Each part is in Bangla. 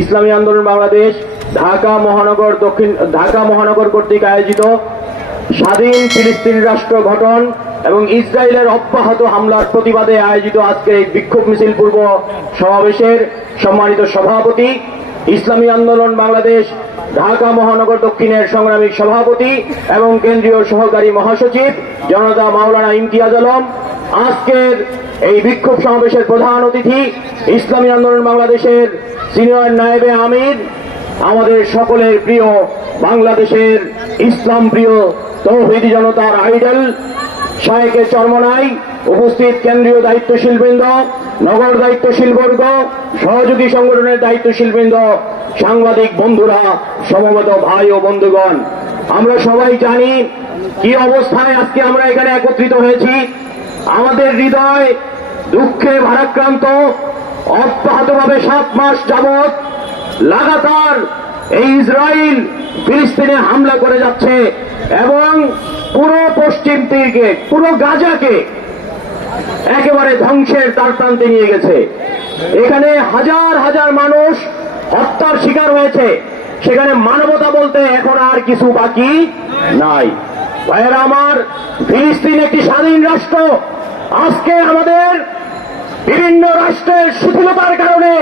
ইসলামী আন্দোলন বাংলাদেশ ঢাকা মহানগর কর্তৃক আয়োজিত স্বাধীন ফিলিস্তিন রাষ্ট্র গঠন এবং ইসরায়েলের অব্যাহত হামলার প্রতিবাদে আয়োজিত আজকে এই বিক্ষোভ মিছিল পূর্ব সমাবেশের সম্মানিত সভাপতি, ইসলামী আন্দোলন বাংলাদেশ ঢাকা মহানগর দক্ষিণের সংগ্রামী সভাপতি এবং কেন্দ্রীয় সহকারী মহাসচিব জনতা মাওলানা ইমতিয়াজ আলম, আজকের এই বিক্ষোভ সমাবেশের প্রধান অতিথি ইসলামী আন্দোলন বাংলাদেশের সিনিয়র নায়েবে আমির, আমাদের সকলের প্রিয় বাংলাদেশের ইসলাম প্রিয় তৌহিদি জনতার আইডল শায়েখে চরমনাই, উপস্থিত কেন্দ্রীয় দায়িত্বশীল বৃন্দ, নগর দায়িত্বশীল বর্গ, সহযোগী সংগঠনের দায়িত্বশীল বৃন্দ, সাংবাদিক বন্ধুরা, সমবেত ভাই ও বন্ধুগণ, আমরা সবাই জানি কি অবস্থায় আজকে আমরা এখানে একত্রিত হয়েছি। আমাদের হৃদয় দুঃখে ভারাক্রান্ত। অব্যাহতভাবে 7 মাস যাবৎ লাগাতার এই ইসরায়েল ফিলিস্তিনে হামলা করে যাচ্ছে এবং পুরো পশ্চিম তীরকে, পুরো গাজাকে একেবারে ধ্বংসের দ্বারপ্রান্তে নিয়ে গেছে। এখানে হাজার হাজার মানুষ হত্যার শিকার হয়েছে। সেখানে মানবতা বলতে এখন আর কিছু বাকি নাই। ভাইয়েরা আমার, ফিলিস্তিন একটি স্বাধীন রাষ্ট্র। আজকে আমাদের বিভিন্ন রাষ্ট্রের শিথিলতার কারণে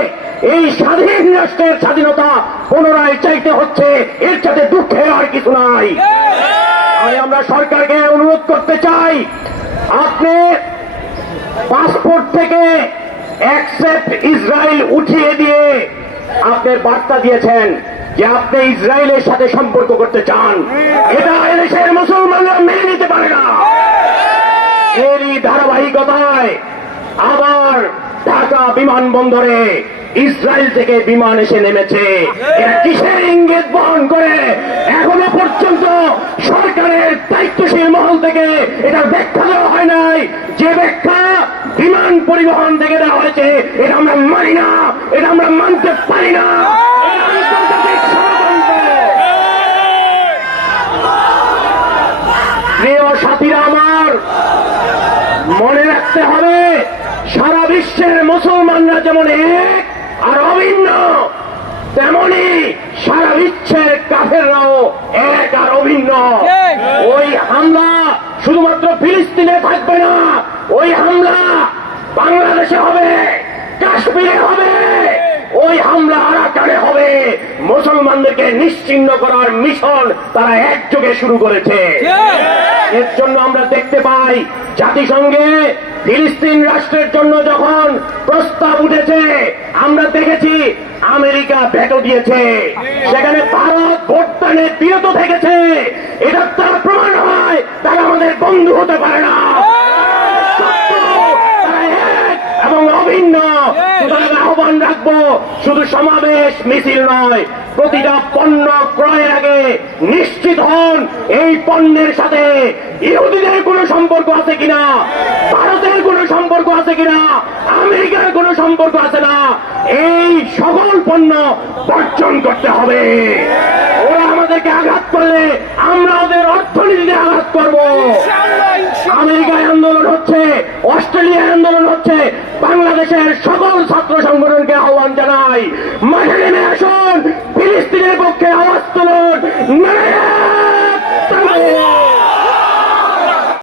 এই স্বাধীন রাষ্ট্রের স্বাধীনতা পুনরায় চাইতে হচ্ছে। এর সাথে দুঃখের আর কিছু নাই। আমরা সরকারকে অনুরোধ করতে চাই, আপনি পাসপোর্ট থেকে অ্যাকসেপ্ট ইসরায়েল উঠিয়ে দিয়ে আপনি বার্তা দিয়েছেন যে আপনি ইসরায়েলের সাথে সম্পর্ক করতে চান। এটা এদেশের মুসলমানরা মেনে নিতে পারে না। এরই ধারাবাহিকতায় আবার ঢাকা বিমানবন্দরে ইসরায়েল থেকে বিমান এসে নেমেছে। এরা কিসের ইঙ্গিত বহন করে এখনো পর্যন্ত সরকারের দায়িত্বশীল মহল থেকে এটার ব্যাখ্যা দেওয়া হয় নাই। যে ব্যাখ্যা বিমান পরিবহন থেকে দেওয়া হয়েছে এটা আমরা মানি না, এটা আমরা মানতে পারি না। প্রিয় সাথীরা আমার, মনে রাখতে হবে সারা বিশ্বের মুসলমানরা যেমন এক আর অভিন্ন, তেমনি সারা বিশ্বের কাফেররাও এক আর অভিন্ন। ওই হামলা শুধুমাত্র ফিলিস্তিনে থাকবে না, ওই হামলা বাংলাদেশে হবে, কাশ্মীরে হবে, ওই হামলা আরাকানে হবে। মুসলমানদেরকে নিশ্চিহ্ন করার মিশন তারা একযোগে শুরু করেছে। এর জন্য আমরা দেখতে পাই জাতিসংঘে ফিলিস্তিন রাষ্ট্রের জন্য যখন প্রস্তাব উঠেছে, আমরা দেখেছি আমেরিকা ভেটো দিয়েছে, সেখানে ভারত ভোটদানে বিরত থেকেছে। এটা তার প্রমাণ হয় তারা আমাদের বন্ধু হতে পারে না, এবং অভিন্ন। সুতরাং আহ্বান রাখবো, শুধু সমাবেশ মিছিল নয়, প্রতিটা পণ্য ক্রয়ের আগে নিশ্চিত হন এই পণ্যের সাথে ইহুদিদের কোনো সম্পর্ক আছে কিনা, ভারতের কোনো সম্পর্ক আছে কিনা, আমেরিকার কোনো সম্পর্ক আছে না। এই সকল পণ্য বর্জন করতে হবে। ওরা আমাদেরকে আঘাত করলে আমরা ওদের অর্থনীতিতে আঘাত করব। আমেরিকায় আন্দোলন হচ্ছে, অস্ট্রেলিয়ায় আন্দোলন হচ্ছে, বাংলাদেশের সকল ছাত্র সংগঠনকে আহ্বান জানাই, মাঠে নেমে আসুন, ফিলিস্তিনের পক্ষে আওয়াজ তুলুন।